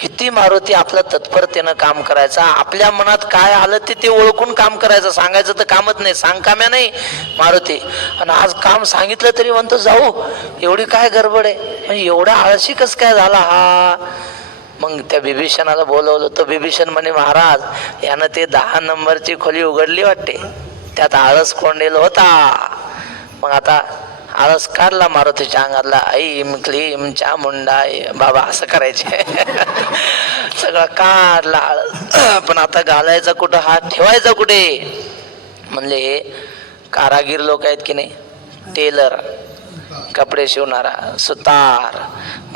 किती मारुती आपलं तत्परतेनं काम करायचा, आपल्या मनात काय आलं ते ओळखून काम करायचं. सांगायचं तर कामच नाही, सांगकाम्या नाही मारुती. आणि आज काम सांगितलं तरी म्हणतो जाऊ, एवढी काय गडबड आहे, म्हणजे एवढा आळशी कस काय झाला हा. मग त्या बिभीषणाला बोलवलं. तो बिभीषण म्हणे, महाराज यानं ते 10 नंबरची खोली उघडली वाटते, त्यात आळस कोंडेल होता. मग आता आळस काढला मारुतीच्या अंगातला. ऐम क्लीम चामुंडाय बाबा असं करायचे. सगळं काढला आळस. पण आता घालायचा कुठं, हात ठेवायचा कुठे. म्हणले हे कारागीर लोक आहेत की नाही, टेलर, कपडे शिवणारा, सुतार,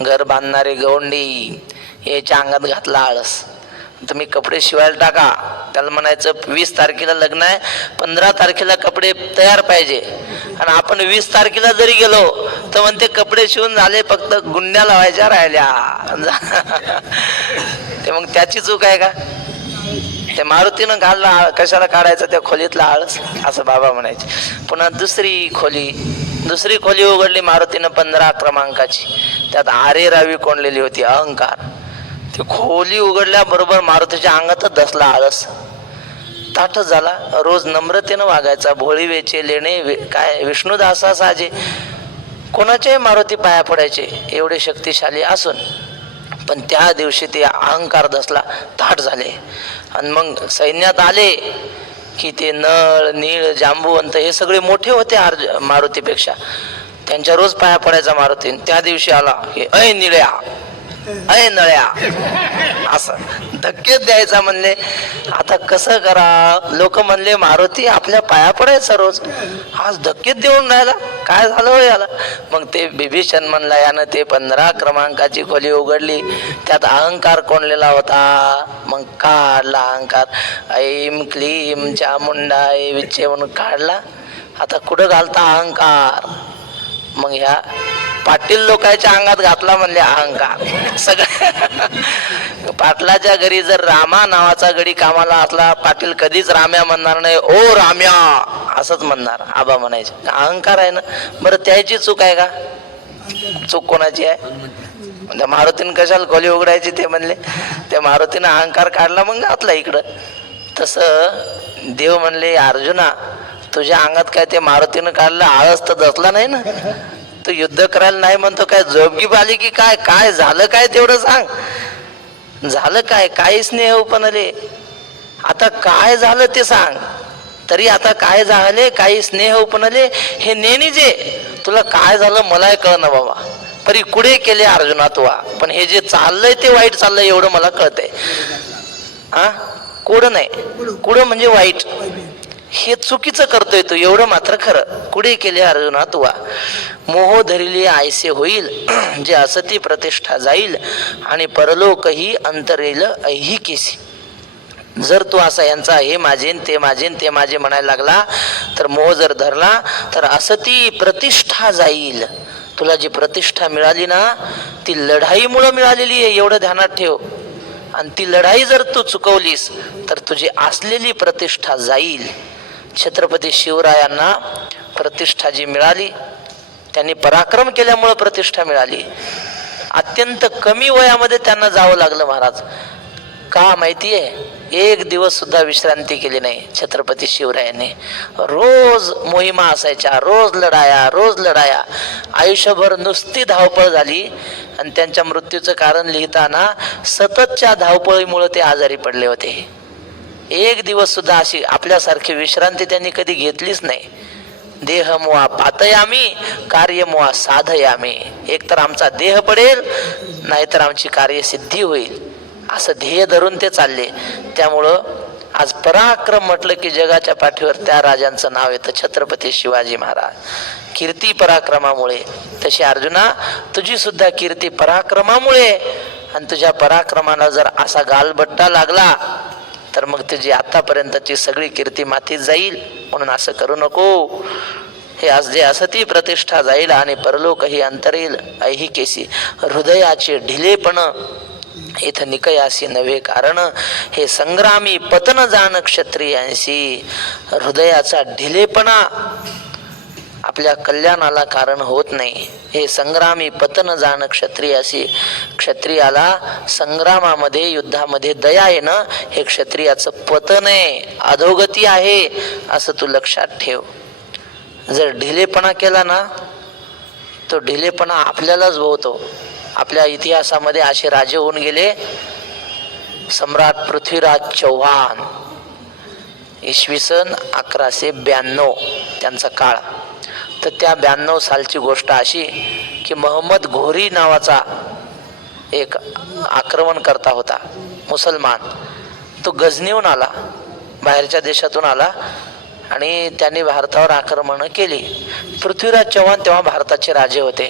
घर बांधणारे गवंडी, याच्या अंगात घातला आळस. तुम्ही कपडे शिवायला टाका. त्याला म्हणायचं 20 तारखेला लग्न आहे, 15 तारखेला कपडे तयार पाहिजे. आणि आपण 20 तारखेला जरी गेलो तर म्हणते कपडे शिवून झाले, फक्त गुंड्या लावायच्या राहिल्या. ते मग त्याची चूक आहे का. ते मारुतीनं घालला, कशाला काढायचं त्या खोलीतला आळस, असं बाबा म्हणायचे. पुन्हा दुसरी खोली उघडली मारुतीनं 15 क्रमांकाची. त्यात आरे रावी कोंडलेली होती, अहंकार. ती खोली उघडल्याबरोबर मारुतीच्या अंगातच दसला आळस. ताठच झाला. रोज नम्रतेनं वागायचा, भोळी वेचे लेणे काय विष्णुदासा साजे. कोणाच्याही मारुती पाया पडायचे एवढे शक्तिशाली असून, पण त्या दिवशी ते अहंकार दसला, ताठ झाले. आणि मग सैन्यात आले की ते नळ नीळ जांबुवंत हे सगळे मोठे होते मारुतीपेक्षा. त्यांच्या रोज पाया पडायचा मारुती. त्या दिवशी आला की ऐ निळ्या, ऐ नळ्या, असं धक्के द्यायचा. म्हणले आता कसं करा. लोक म्हणले मारुती आपल्या पाया पडायचा रोज, आज धक्के देऊन राहिला, काय झालं हो याला. मग ते बिभीषण म्हणला, यानं ते 15 क्रमांकाची खोली उघडली, त्यात अहंकार कोंडलेला होता. मग काढला अहंकार. ऐम क्लीम चामुंडाय विचे म्हणून काढला. आता कुठं घालता अहंकार. मग ह्या पाटील लोकांच्या अंगात घातला म्हणले अहंकार. सगळं पाटलाच्या घरी जर रामा नावाचा गडी कामाला असला, पाटील कधीच राम्या म्हणणार नाही, ओ राम्या असंच म्हणणार, आबा म्हणायचे. अहंकार आहे ना. बरं त्याची चूक आहे का. चूक कोणाची आहे. म्हणजे मारुतीनं कशाला खोली उघडायची ते म्हणले. त्या मारुतीनं अहंकार काढला, मग घातला इकडं. तसं देव म्हणले, अर्जुना तुझ्या अंगात काय ते मारुतीनं काढलं आळस तर दसला नाही ना. तू युद्ध करायला नाही म्हणतो, काय जोबगी आली की काय. काय झालं काय तेवढं सांग. झालं काय, काही स्नेह उपनले. आता काय झालं ते सांग. तरी आता काय झाले, काही स्नेह उपनले हे नेणी जे. तुला काय झालं मला कळना बाबा. परी कुडे केले अर्जुना तुवा. पण हे जे चाललंय ते वाईट चाललंय एवढं मला कळतंय. हा कुड नाही, कुड म्हणजे वाईट, हे चुकीचं करतोय तू, एवढं मात्र खरं. कुडे केले अर्जुना तुवा. मोह धरिले आयसे होईल, जे असती प्रतिष्ठा जाईल, आणि परलोकही अंतरेल ऐहिकेसी. जर तू असा यांचा हे माझेन ते माझेन ते माझे म्हणायला लागला, तर मोह जर धरला तर असती प्रतिष्ठा जाईल. तुला जी प्रतिष्ठा मिळाली ना ती लढाईमुळे मिळालेली आहे, एवढं ध्यानात ठेव. आणि ती लढाई जर तू चुकवलीस तर तुझी असलेली प्रतिष्ठा जाईल. छत्रपती शिवरायांना प्रतिष्ठा जी मिळाली, त्यांनी पराक्रम केल्यामुळे प्रतिष्ठा मिळाली. अत्यंत कमी वयामध्ये त्यांना जावं लागलं महाराज. का माहितीये, एक दिवस सुद्धा विश्रांती केली नाही छत्रपती शिवरायांनी. रोज मोहिमा असायच्या, रोज लढाया. आयुष्यभर नुसती धावपळ झाली. आणि त्यांच्या मृत्यूचं कारण लिहिताना सततच्या धावपळीमुळे ते आजारी पडले होते. एक दिवस सुद्धा अशी आपल्यासारखी विश्रांती त्यांनी कधी घेतलीच नाही. देह मुआ पातयामी, कार्य मुआ साधयामी. एक तर आमचा देह पडेल, नाहीतर आमची कार्यसिद्धी होईल, असं ध्येय धरून ते चालले. त्यामुळं आज पराक्रम म्हटलं की जगाच्या पाठीवर त्या राजांचं नाव येतं, छत्रपती शिवाजी महाराज. कीर्ती पराक्रमामुळे. तशी अर्जुना तुझी सुद्धा कीर्ती पराक्रमामुळे. आणि तुझ्या पराक्रमाला जर असा गालबट्टा लागला तर मग तुझी आतापर्यंतची सगळी कीर्ती मातीत जाईल. म्हणून असं करू नको. हे आज जे असती प्रतिष्ठा जाईल, आणि परलोकही अंतरेल ऐहिकेसी. हृदयाचे ढिलेपण इथं निकयासी नव्हे कारण, हे संग्रामी पतन जाण क्षत्रियांशी. हृदयाचा ढिलेपणा आपल्या कल्याणाला कारण होत नाही. हे संग्रामी पतन जाण क्षत्रियासी. क्षत्रियाला संग्रामामध्ये युद्धामध्ये दया येणं हे क्षत्रियाचं पतन आहे, अधोगती आहे, असं तू लक्षात ठेव. जर ढिलेपणा केला ना तो ढिलेपणा आपल्यालाच भोवतो. आपल्या इतिहासामध्ये असे राजे होऊन गेले. सम्राट पृथ्वीराज चौहान, इसवी सन 1192 त्यांचा काळ. तर त्या 92 सालची गोष्ट अशी की मोहम्मद घोरी नावाचा एक आक्रमण करता होता मुसलमान. तो गजनीहून आला, बाहेरच्या देशातून आला आणि त्यांनी भारतावर आक्रमण केली. पृथ्वीराज चव्हाण तेव्हा भारताचे राजे होते.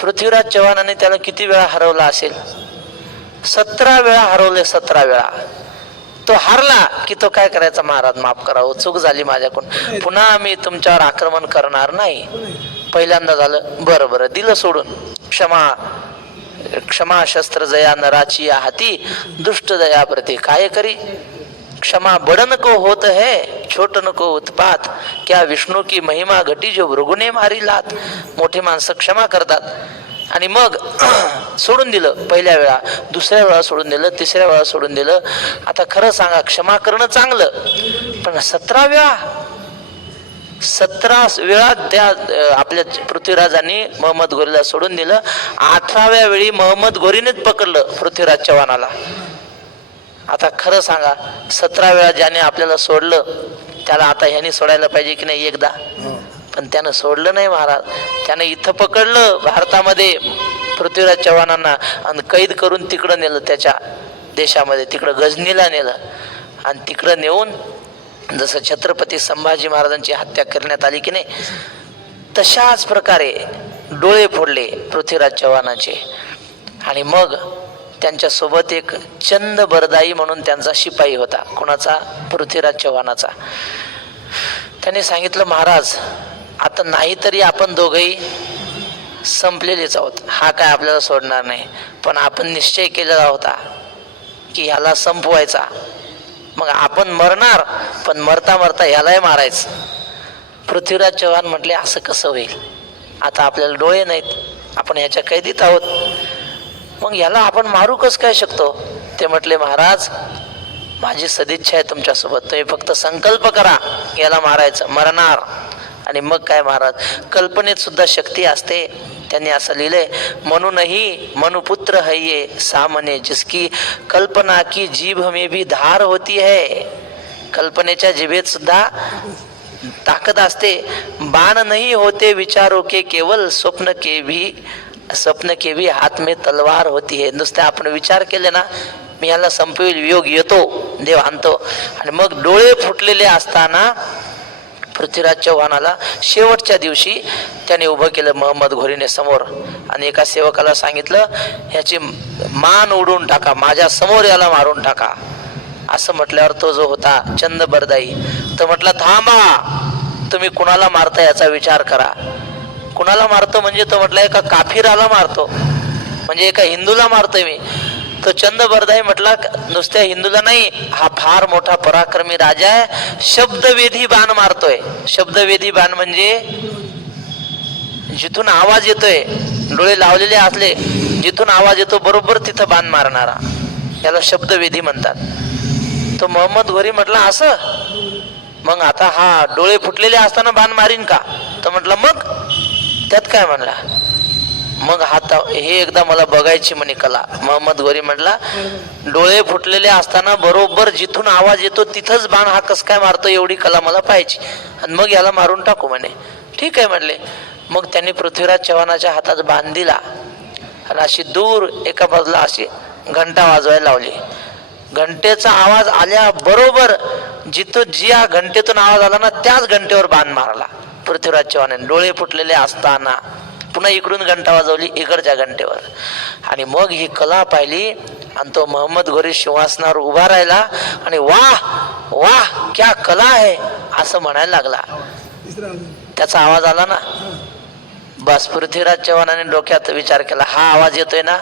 पृथ्वीराज चव्हाणाने त्याला किती वेळा हरवला असेल? 17 वेळा हरवले. 17 वेळा. तो हारला की तो काय करायचा? महाराज माफ करावं, चूक झाली माझ्याकडून, पुन्हा आम्ही तुमच्यावर आक्रमण करणार नाही. पहिल्यांदा झालं, बरं बरं दिलं सोडून. क्षमा शस्त्र जया नराची या हाती, दुष्ट दया प्रति काय करी. क्षमा बड़ नको होत है, छोट नको उत्पात, क्या विष्णू की महिमा घटी जो भृगुने मारी लात. मोठी माणसं क्षमा करतात. आणि मग सोडून दिलं. पहिल्या वेळा, दुसऱ्या वेळा सोडून दिलं, तिसऱ्या वेळा सोडून दिलं. आता खरं सांगा, क्षमा करणं चांगलं, पण 17 वेळा, 17 वेळा त्या आपल्या पृथ्वीराजांनी मोहम्मद घोरीला सोडून दिलं. 18व्या वेळी मोहम्मद घोरीनेच पकडलं पृथ्वीराज चव्हाणाला. आता खरं सांगा, 17 वेळा ज्याने आपल्याला सोडलं त्याला आता ह्याने सोडायला पाहिजे की नाही एकदा? पण त्यानं सोडलं नाही महाराज. त्यानं इथं पकडलं भारतामध्ये पृथ्वीराज चव्हाणांना आणि कैद करून तिकडं नेलं, त्याच्या देशामध्ये, तिकडं गजनीला नेलं. आणि तिकडं नेऊन जसं छत्रपती संभाजी महाराजांची हत्या करण्यात आली की नाही, तशाच प्रकारे डोळे फोडले पृथ्वीराज चव्हाणांचे. आणि मग त्यांच्यासोबत एक चंद बरदाई म्हणून त्यांचा शिपाई होता. कोणाचा? पृथ्वीराज चव्हाणाचा. त्याने सांगितलं, महाराज आता नाहीतरी आपण दोघंही संपलेलेच आहोत, हा काय आपल्याला सोडणार नाही, पण आपण निश्चय केलेला होता की ह्याला संपवायचा. मग आपण मरणार, पण मरता मरता ह्यालाही मारायचं. पृथ्वीराज चव्हाण म्हटले, असं कसं होईल? आता आपल्याला डोळे नाहीत, आपण ह्याच्या कैदीत आहोत, मग ह्याला आपण मारू कसं काय शकतो? ते म्हटले, महाराज माझी सदिच्छा आहे तुमच्यासोबत, तुम्ही फक्त संकल्प करा याला मारायचं, मरणार. आणि मग काय महाराज, कल्पनेत सुद्धा शक्ती असते. त्यांनी असं लिहिलंय, म्हणूनही मनुपुत्र है ये सामने जिसकी कल्पना की जीभ में भी धार होती है. कल्पनेच्या जिभेत सुद्धा ताकद असते. बाण नहीं होते विचारों के केवल स्वप्न के भी हात में तलवार होती है. नुसते आपण विचार केले ना, मी ह्याला संपवेल, योग येतो, देव आणतो. आणि मग डोळे फुटलेले असताना पृथ्वीराज चव्हाणाला शेवटच्या दिवशी त्याने उभं केलं मोहम्मद घोरीने समोर. आणि एका सेवकाला सांगितलं, ह्याची मान उडून टाका, माझ्या समोर याला मारून टाका. असं म्हटल्यावर तो जो होता चंद बरदाई, तो म्हटला, थांबा, तुम्ही कुणाला मारता याचा विचार करा. कुणाला मारतो म्हणजे? तो म्हटला, एका काफिराला मारतो, म्हणजे एका हिंदूला मारतोय मी. तो चंद बरदाई म्हटला, नुसत्या हिंदूला नाही, हा फार मोठा पराक्रमी राजा आहे, शब्दवेधी बाण मारतोय. शब्दवेधी बाण म्हणजे जिथून आवाज येतोय, डोळे लावलेले असले, जिथून आवाज येतो बरोबर तिथं बाण मारणारा, याला शब्दवेधी म्हणतात. तो मोहम्मद घोरी म्हटला, असं? मग आता हा डोळे फुटलेले असताना बाण मारीन का? तो म्हटला, मग त्यात काय म्हणला? मग हे एकदा मला बघायची म्हणे कला. मोहम्मद घोरी म्हटला, डोळे फुटलेले असताना बरोबर जिथून आवाज येतो तिथंच बाण हा कस काय मारतो, एवढी कला मला पाहिजे, आणि मग याला मारून टाकू म्हणे. ठीक आहे म्हणले. मग त्यांनी पृथ्वीराज चव्हाणाच्या हातात बाण दिला आणि अशी दूर एका बाजूला अशी घंटा वाजवायला लावली. घंटेचा आवाज आल्या बरोबर जिथं ज्या घंटेतून आवाज आला ना, त्याच घंटेवर बाण मारला पृथ्वीराज चव्हाणाने, डोळे फुटलेले असताना. पुन्हा इकडून घंटा वाजवली इकडच्या घंटेवर. आणि मग ही कला पाहिली आणि तो मोहम्मद घोरी सिंहासनावर उभा राहिला आणि वाह वाह क्या कला आहे असं म्हणायला लागला. त्याचा आवाज आला ना, बस पृथ्वीराज चव्हाणांनी डोक्यात विचार केला, हा आवाज येतोय ना,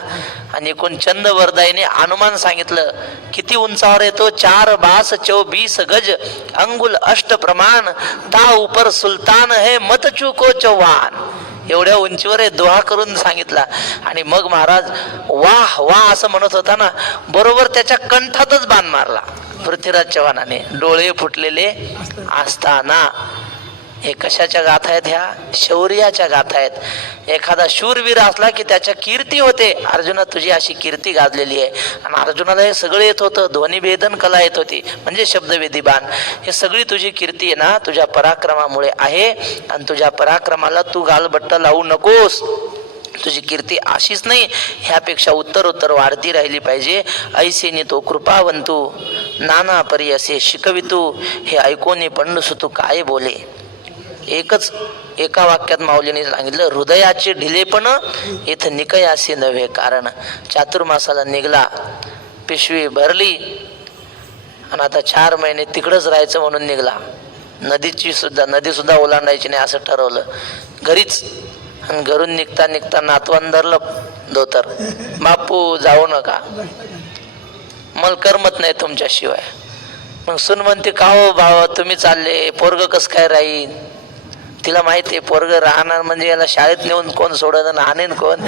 आणि एकूण चंद वरदाईने अनुमान सांगितलं. किती उंचावर येतो? 4 बास 24 गज, अंगुल अष्ट प्रमाण, ता उपर सुलतान है मत चुको चव्हाण. एवढ्या उंचीवर आहे, दोहा करून सांगितला. आणि मग महाराज वाह वाह असं म्हणत होता ना, बरोबर त्याच्या कंठातच बाण मारला पृथ्वीराज चव्हाणाने, डोळे फुटलेले असताना. हे कशाच्या गाथा आहेत? ह्या शौर्याच्या गाथा आहेत. एखादा शूरवीर असला की त्याच्या कीर्ती होते. अर्जुना तुझी अशी कीर्ती गाजलेली आहे. आणि अर्जुनाला हे सगळं येत होतं, ध्वनिभेदन कला येत होती, म्हणजे शब्दवेदी बाण. हे सगळी तुझी कीर्ती आहे ना, तुझ्या पराक्रमामुळे आहे. आणि तुझ्या पराक्रमाला तू गालबट्ट लावू नकोस. तुझी कीर्ती अशीच नाही, ह्यापेक्षा उत्तर वाढती राहिली पाहिजे. ऐसेनी तो कृपावंतू, नाना परी असे शिकवितू. हे ऐकोनी पंडुसुतू काय बोले. एका वाक्यात माऊलीने सांगितलं, हृदयाचे ढिलेपण इथं निकयासी नव्हे कारण. चातुर्मासाला निघला, पिशवी भरली, आणि आता 4 महिने तिकडच राहायचं म्हणून निघला. नदी सुद्धा ओलांडायची नाही असं ठरवलं, घरीच. आणि घरून निघता नातवंदरला धोतर, बापू जाऊ नका, मला करमत नाही तुमच्याशिवाय. मग सून म्हणते, का हो भावा तुम्ही चालले, पोरग कस काय राहील. तिला माहिती आहे पोरग राहणार म्हणजे याला शाळेत नेऊन कोण सोडत आणि आणेन कोण,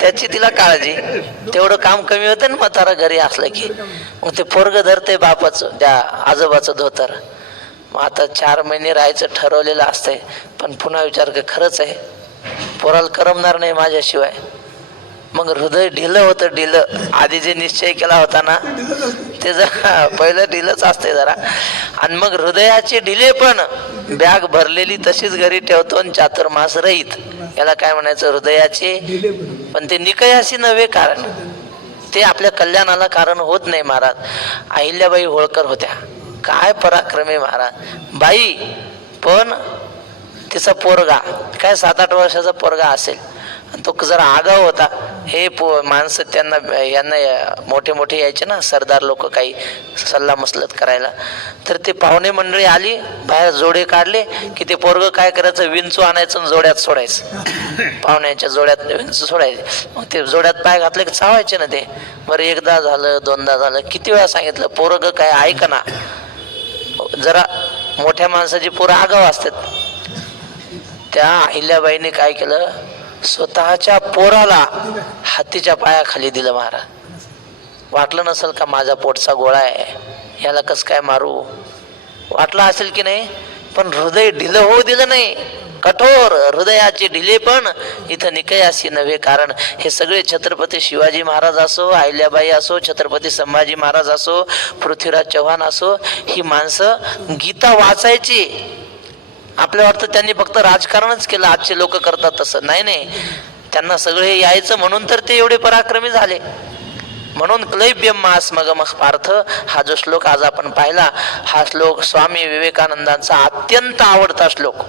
त्याची तिला काळजी. तेवढं काम कमी होतं ना म्हातारा घरी असलं की. मग ते पोरग धरते बापाचं, त्या आजोबाचं धोतर. मग आता 4 महिने राहायचं ठरवलेलं असतंय, पण पुन्हा विचार कर, खरंच आहे पोराला करमणार नाही माझ्याशिवाय. मग हृदय ढिलं होतं, ढिलं. आधी जे निश्चय केला होता ना ते जरा पहिलं ढिलंच असते जरा. आणि मग हृदयाचे ढिले पण बॅग भरलेली तशीच घरी ठेवतो आणि चातुर्मास रहित. याला काय म्हणायचं? हृदयाचे. पण ते निकयासी नव्हे कारण, ते आपल्या कल्याणाला कारण होत नाही. महाराज अहिल्याबाई होळकर होत्या, काय पराक्रमी महाराज. बाई पण तिचा पोरगा काय 7-8 वर्षाचा पोरगा असेल, तो जरा आगाव होता. हे माणसं यांना मोठे यायचे ना सरदार लोक, काही सल्ला मसलत करायला. तर ते पाहुणे मंडळी आली, बाहेर जोडे काढले की ते पोरग काय करायचं, विंचू आणायचं आणि जोड्यात सोडायचं. पाहुण्याच्या जोड्यात विंचू सोडायचे. मग ते जोड्यात पाय घातले की चावायचे ना ते. बरं एकदा झालं, दोनदा झालं, किती वेळा सांगितलं, पोरग काय ऐका ना. जरा मोठ्या माणसाची पोरं आगाव असतात. त्या अहिल्याबाईने काय केलं, स्वतःच्या पोराला हत्तीच्या पायाखाली दिलं. महाराज वाटलं नसेल का माझा पोटचा गोळा आहे, याला कस काय मारू, वाटलं असेल की नाही. पण हृदय ढिलं होऊ दिलं नाही. कठोर हृदयाचे ढिले पण इथं निकयासी नव्हे कारण. हे सगळे छत्रपती शिवाजी महाराज असो, अहिल्याबाई असो, छत्रपती संभाजी महाराज असो, पृथ्वीराज चव्हाण असो, ही माणसं गीता वाचायची. आपल्या वाटतं त्यांनी फक्त राजकारणच केलं, आजचे लोक करतात तसं नाही. त्यांना सगळे यायचं म्हणून तर ते एवढे पराक्रमी झाले. म्हणून क्लैब्यमास मगमः पार्थ हा जो श्लोक आज आपण पाहिला, हा श्लोक स्वामी विवेकानंदांचा अत्यंत आवडता श्लोक.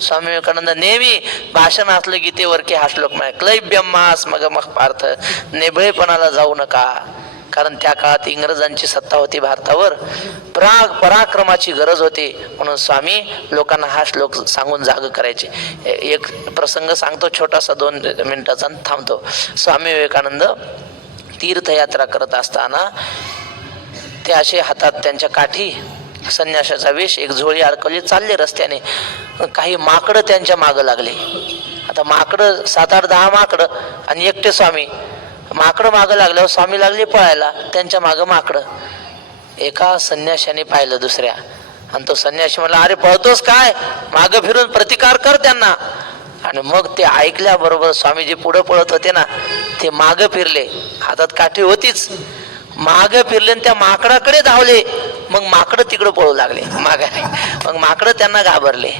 स्वामी विवेकानंद नेहमी भाषण असलं गीतेवर की हा श्लोक म्हणा, क्लैब्यमास मगमः पार्थ, नेभळेपणाला जाऊ नका. कारण त्या काळात इंग्रजांची सत्ता होती भारतावर, पराक्रमाची गरज होती. म्हणून स्वामी लोकांना हा श्लोक सांगून जाग करायचे. एक प्रसंग सांगतो छोटासा, 2 मिनिटाचा, थांबतो. स्वामी विवेकानंद तीर्थयात्रा करत असताना ते असे हातात त्यांच्या काठी, संन्यासाचा वेश, एक झोळी अडकवली, चालले रस्त्याने. काही माकडं त्यांच्या मागं लागले. आता माकडं 7-8-10 माकडं आणि एकटे स्वामी. माकडं मागं लागल्यावर स्वामी लागले पळायला, त्यांच्या मागं माकडं. एका संन्याशाने पाहिलं दुसऱ्या, आणि तो संन्याशी म्हणला, अरे पळतोस काय, मागं फिरून प्रतिकार कर त्यांना. आणि मग ते ऐकल्याबरोबर स्वामीजी पुढं पळत होते ना, ते मागं फिरले, हातात काठी होतीच, मागं फिरले आणि त्या माकडाकडे धावले. मग माकडं तिकडं पळू लागले मागे. मग माकडं त्यांना घाबरले.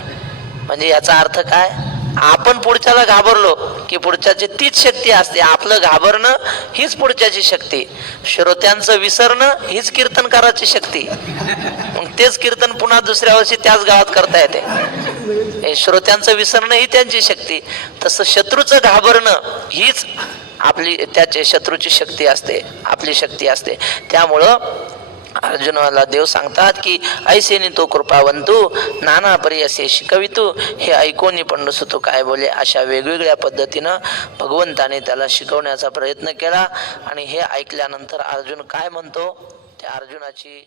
म्हणजे याचा अर्थ काय, आपण पुढच्याला घाबरलो की पुढच्याची तीच शक्ती असते. आपलं घाबरणं हीच पुढच्याची शक्ती, श्रोत्यांचं विसरणं हीच कीर्तनकाराची शक्ती. मग तेच कीर्तन पुन्हा दुसऱ्या वर्षी त्याच गावात करता येते. श्रोत्यांचं विसरणं ही त्यांची शक्ती. तसं शत्रूचं घाबरणं हीच आपली, त्याचे शत्रूची शक्ती असते, आपली शक्ती असते. त्यामुळं अर्जुनाला देव सांगतात की ऐसेनी तो कृपावंतू नाना परी असे शिकवितू. हे ऐकून पंडुसुत काय बोले. अशा वेगवेगळ्या पद्धतीनं भगवंताने त्याला शिकवण्याचा प्रयत्न केला. आणि हे ऐकल्यानंतर अर्जुन काय म्हणतो, त्या अर्जुनाची